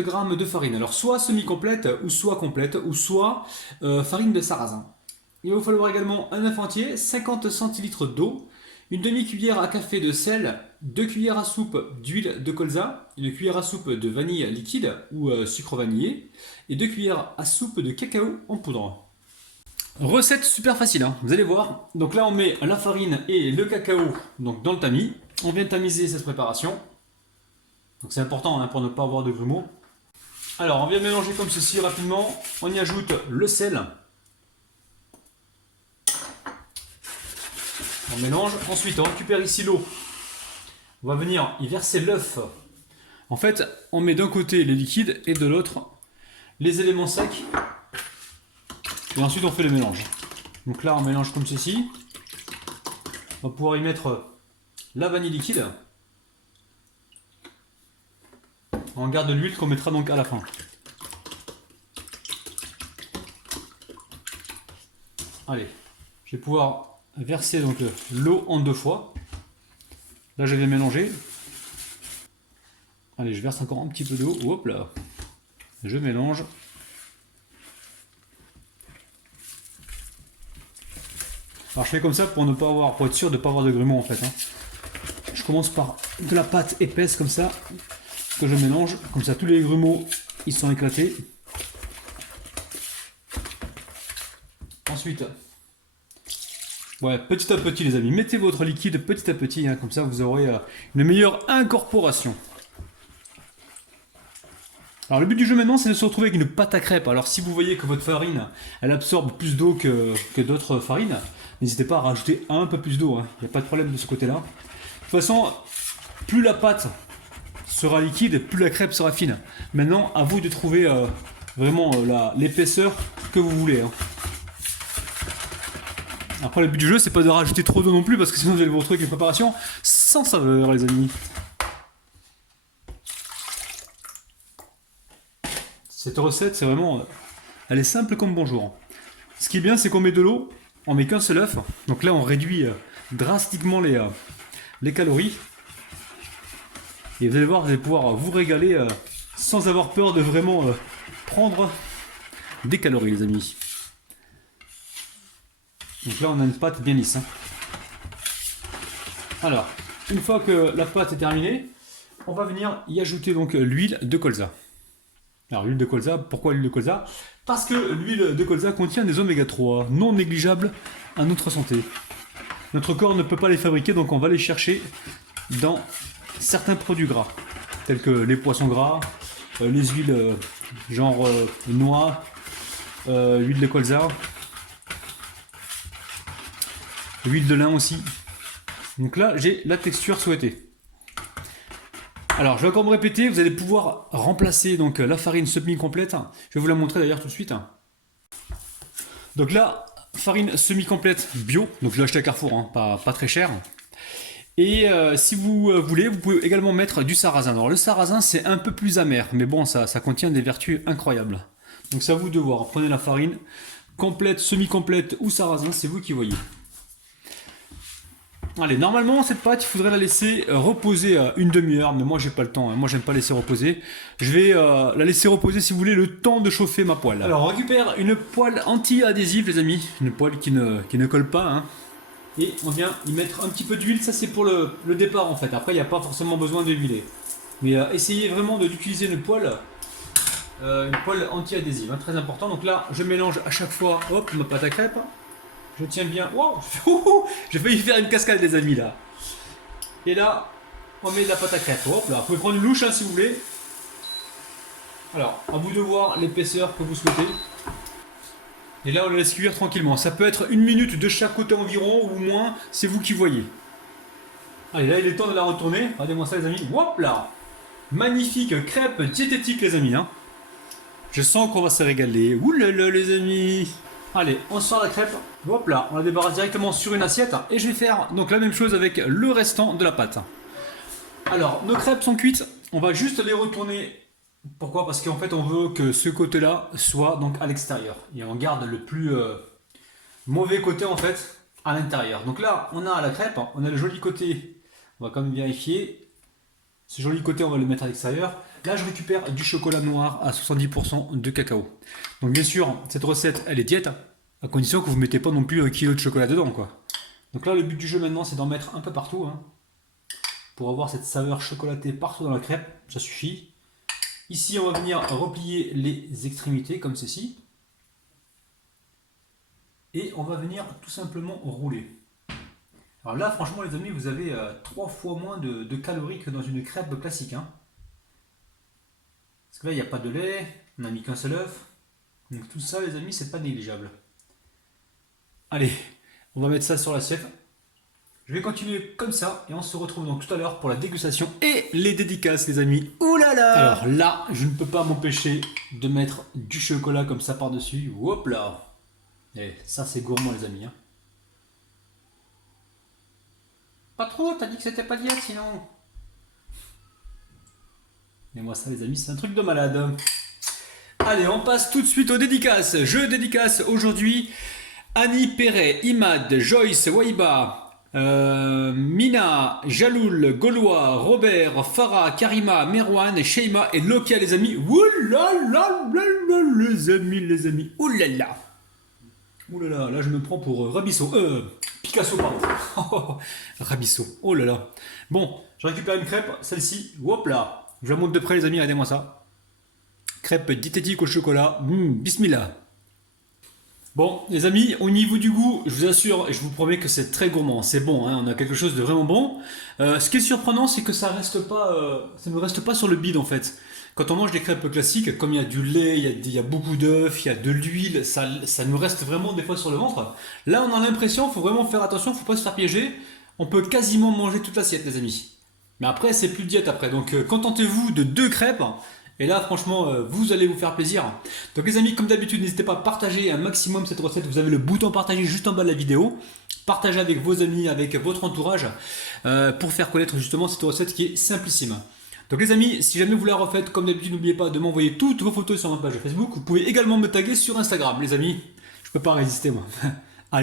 grammes de farine. Alors soit semi-complète, ou soit farine de sarrasin. Il va vous falloir également un œuf entier, 50 centilitres d'eau, une demi-cuillère à café de sel, 2 cuillères à soupe d'huile de colza, une cuillère à soupe de vanille liquide ou sucre vanillé, et 2 cuillères à soupe de cacao en poudre. Recette super facile, hein, vous allez voir. Donc là on met la farine et le cacao donc, dans le tamis. On vient tamiser cette préparation. Donc c'est important hein, pour ne pas avoir de grumeaux. Alors on vient mélanger comme ceci rapidement. On y ajoute le sel. On mélange. Ensuite on récupère ici l'eau. On va venir y verser l'œuf. En fait on met d'un côté les liquides et de l'autre les éléments secs. Et ensuite on fait le mélange. Donc là on mélange comme ceci. On va pouvoir y mettre la vanille liquide. On garde l'huile qu'on mettra donc à la fin. Allez, je vais pouvoir verser donc l'eau en 2 fois. Là je vais mélanger. Allez, je verse encore un petit peu d'eau. Hop là. Je mélange. Alors je fais comme ça pour être sûr de ne pas avoir de grumeaux en fait. Hein. Je commence par de la pâte épaisse comme ça que je mélange. Comme ça tous les grumeaux ils sont éclatés. Ensuite, ouais, petit à petit les amis, mettez votre liquide petit à petit, hein, comme ça vous aurez une meilleure incorporation. Alors le but du jeu maintenant c'est de se retrouver avec une pâte à crêpes. Alors si vous voyez que votre farine elle absorbe plus d'eau que d'autres farines, n'hésitez pas à rajouter un peu plus d'eau, hein. Il n'y a pas de problème de ce côté là. De toute façon, plus la pâte sera liquide, plus la crêpe sera fine. Maintenant à vous de trouver vraiment l'épaisseur que vous voulez. Hein. Après le but du jeu c'est pas de rajouter trop d'eau non plus parce que sinon vous allez vous retrouver avec une préparation sans saveur les amis. Cette recette, c'est vraiment... Elle est simple comme bonjour. Ce qui est bien, c'est qu'on met de l'eau, on met qu'un seul œuf. Donc là, on réduit drastiquement les calories. Et vous allez voir, vous allez pouvoir vous régaler sans avoir peur de vraiment prendre des calories, les amis. Donc là, on a une pâte bien lisse. Hein. Alors, une fois que la pâte est terminée, on va venir y ajouter donc l'huile de colza. Alors l'huile de colza, pourquoi l'huile de colza? Parce que l'huile de colza contient des oméga 3 non négligeables à notre santé. Notre corps ne peut pas les fabriquer, donc on va les chercher dans certains produits gras, tels que les poissons gras, les huiles genre noix, huile de colza, l'huile de lin aussi. Donc là, j'ai la texture souhaitée. Alors, je vais encore me répéter, vous allez pouvoir remplacer donc la farine semi-complète. Je vais vous la montrer d'ailleurs tout de suite. Donc là, farine semi-complète bio. Donc je l'ai acheté à Carrefour, hein, pas très cher. Et si vous voulez, vous pouvez également mettre du sarrasin. Alors le sarrasin, c'est un peu plus amer, mais bon, ça contient des vertus incroyables. Donc c'est à vous de voir. Prenez la farine complète, semi-complète ou sarrasin, c'est vous qui voyez. Allez, normalement cette pâte il faudrait la laisser reposer une demi-heure, mais moi j'ai pas le temps, hein. Moi j'aime pas laisser reposer. Je vais la laisser reposer si vous voulez le temps de chauffer ma poêle. Alors on récupère une poêle anti-adhésive les amis, une poêle qui ne colle pas. Hein. Et on vient y mettre un petit peu d'huile, ça c'est pour le départ en fait, après il n'y a pas forcément besoin de huiler. Mais essayez vraiment d'utiliser une poêle anti-adhésive, hein, très important. Donc là je mélange à chaque fois, hop, ma pâte à crêpes. Je tiens bien. Wow. J'ai failli faire une cascade, les amis, là. Et là, on met de la pâte à crêpes. Hop, là. Vous pouvez prendre une louche, hein, si vous voulez. Alors, à vous de voir l'épaisseur que vous souhaitez. Et là, on la laisse cuire tranquillement. Ça peut être 1 minute de chaque côté environ, ou moins. C'est vous qui voyez. Allez, là, il est temps de la retourner. Regardez-moi ça, les amis. Hop, là. Magnifique crêpe diététique, les amis. Hein. Je sens qu'on va se régaler. Ouh là là, les amis. Allez, on sort la crêpe, hop là, on la débarrasse directement sur une assiette et je vais faire donc la même chose avec le restant de la pâte. Alors, nos crêpes sont cuites, on va juste les retourner. Pourquoi? Parce qu'en fait on veut que ce côté-là soit donc à l'extérieur et on garde le plus mauvais côté en fait à l'intérieur. Donc là, on a la crêpe, on a le joli côté, on va quand même vérifier. Ce joli côté, on va le mettre à l'extérieur. Là, je récupère du chocolat noir à 70% de cacao. Donc bien sûr, cette recette, elle est diète, à condition que vous ne mettez pas non plus 1 kg de chocolat dedans, quoi. Donc là, le but du jeu maintenant, c'est d'en mettre un peu partout, hein, pour avoir cette saveur chocolatée partout dans la crêpe. Ça suffit. Ici, on va venir replier les extrémités comme ceci. Et on va venir tout simplement rouler. Alors là, franchement, les amis, vous avez 3 fois moins de calories que dans une crêpe classique, hein. Parce que là, il n'y a pas de lait, on n'a mis qu'un seul œuf. Donc tout ça, les amis, c'est pas négligeable. Allez, on va mettre ça sur l'assiette. Je vais continuer comme ça et on se retrouve donc tout à l'heure pour la dégustation et les dédicaces, les amis. Ouh là là! Alors là, je ne peux pas m'empêcher de mettre du chocolat comme ça par-dessus. Hop là! Et ça, c'est gourmand, les amis, hein. Pas trop, t'as dit que c'était pas diète sinon. Et moi, ça, les amis, c'est un truc de malade. Allez, on passe tout de suite aux dédicaces. Je dédicace aujourd'hui Annie Perret, Imad, Joyce, Waiba, Mina, Jaloul, Gaulois, Robert, Farah, Karima, Merwan, Sheima et Lokia, les amis. Oulala, les amis. Oulala. Oulala, là je me prends pour Rabisso. Picasso, pardon. Rabisso. Oh là là. Bon, je récupère une crêpe, celle-ci. Hop là. Je la montre de près, les amis, regardez-moi ça. Crêpe diététique au chocolat. Bismillah. Bon, les amis, au niveau du goût, je vous assure et je vous promets que c'est très gourmand. C'est bon, hein, on a quelque chose de vraiment bon. Ce qui est surprenant, c'est que ça ne reste pas sur le bide en fait. Quand on mange des crêpes classiques, comme il y a du lait, il y a beaucoup d'œufs, il y a de l'huile, ça nous reste vraiment des fois sur le ventre. Là, on a l'impression, il faut vraiment faire attention, il ne faut pas se faire piéger. On peut quasiment manger toute l'assiette, les amis. Mais après, c'est plus de diète après. Donc, contentez-vous de 2 crêpes. Et là, franchement, vous allez vous faire plaisir. Donc les amis, comme d'habitude, n'hésitez pas à partager un maximum cette recette. Vous avez le bouton partager juste en bas de la vidéo. Partagez avec vos amis, avec votre entourage, pour faire connaître justement cette recette qui est simplissime. Donc les amis, si jamais vous la refaites, comme d'habitude, n'oubliez pas de m'envoyer toutes vos photos sur ma page Facebook. Vous pouvez également me taguer sur Instagram, les amis. Je peux pas résister, moi.